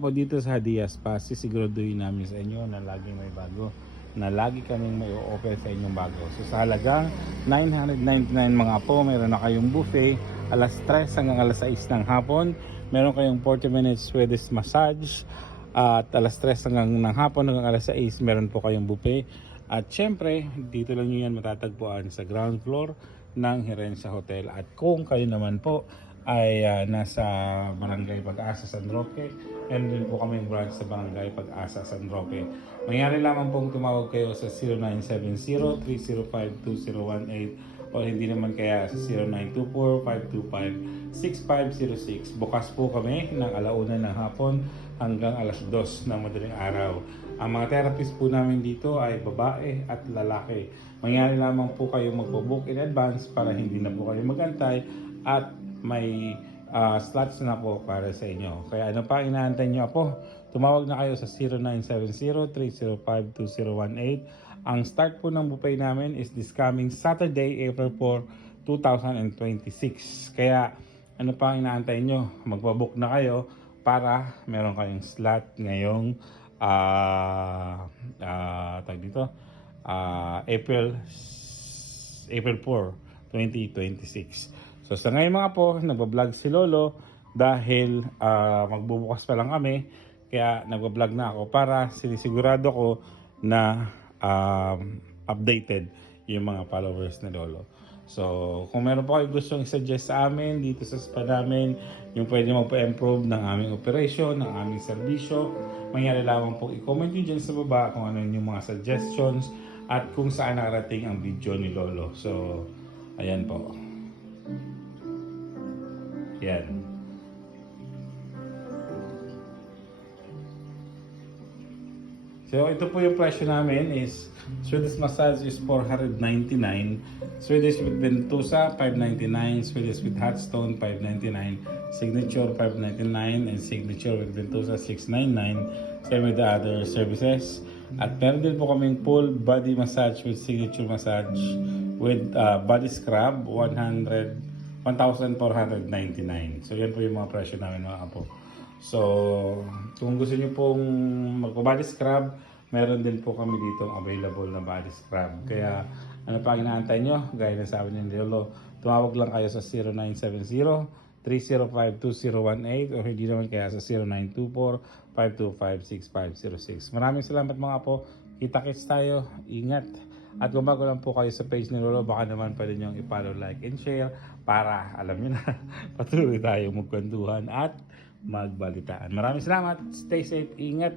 po dito sa Diaz Pass, sisiguraduhin namin sa inyo na laging may bago, na lagi kaming may o-offer sa inyong bago. So sa halagang 999 mga po, meron na kayong buffet alas 3 hanggang alas 6 ng hapon. Meron kayong 40 minutes Swedish massage at alas 3 hanggang ng hapon hanggang alas 6 meron po kayong buffet. At syempre, dito lang nyo yan matatagpuan sa ground floor ng Herencia Hotel. At kung kayo naman po ay nasa Barangay Pag-asa San Roque, and din po kami branch sa Barangay Pag-asa San Roque. Mangyari lamang pong tumawag kayo sa 0970-305-2018 o hindi naman kaya sa 0924-525-6506. Bukas po kami ng alauna ng hapon hanggang alas 2 ng madaling araw. Ang mga therapist po namin dito ay babae at lalaki. Mangyari lamang po kayo magpo-book in advance para hindi na po kayo magantay at may slots na po para sa inyo. Kaya ano pa inaantay nyo po? Tumawag na kayo sa 0970-305-2018. Ang start po ng buffet namin is this coming Saturday, April 4, 2026. Kaya ano pa inaantay nyo? Magpa-book na kayo para meron kayong slot ngayong April 4, 2026. So sa ngayon mga po, nagbablog si Lolo dahil magbubukas pa lang kami. Kaya nagbablog na ako para sinisigurado ko na updated yung mga followers ni Lolo. So kung meron po kayo gustong i-suggest sa amin dito sa spa namin, yung pwede magpa-improve ng aming operation, ng aming serbisyo, mangyari lamang po i-comment nyo dyan sa baba kung ano yung mga suggestions at kung saan nakarating ang video ni Lolo. So ayan po. Yan. So ito po yung presyo namin is Swedish massage is 499, Swedish with Ventosa 599, Swedish with hot stone 599, signature 599, and signature with Ventosa 699. Same with the other services. At meron din po kaming full body massage with signature massage with body scrub 1,499. So yan po yung mga presyo namin mga apo. So kung gusto niyo pong magpa-body scrub, meron din po kami dito available na body scrub. Kaya ano pa inaantay nyo? Gaya na sabi ni Lolo, tumawag lang kayo sa 0970-305-2018 o hindi naman kaya sa 0924-525-6506. Maraming salamat mga apo. Kita-kits tayo. Ingat. At kung bago lang po kayo sa page ni Lolo, baka naman pwede nyo i-follow, like, and share para alam nyo na patuloy tayo magkwentuhan at magbalitaan. Maraming salamat. Stay safe. Ingat.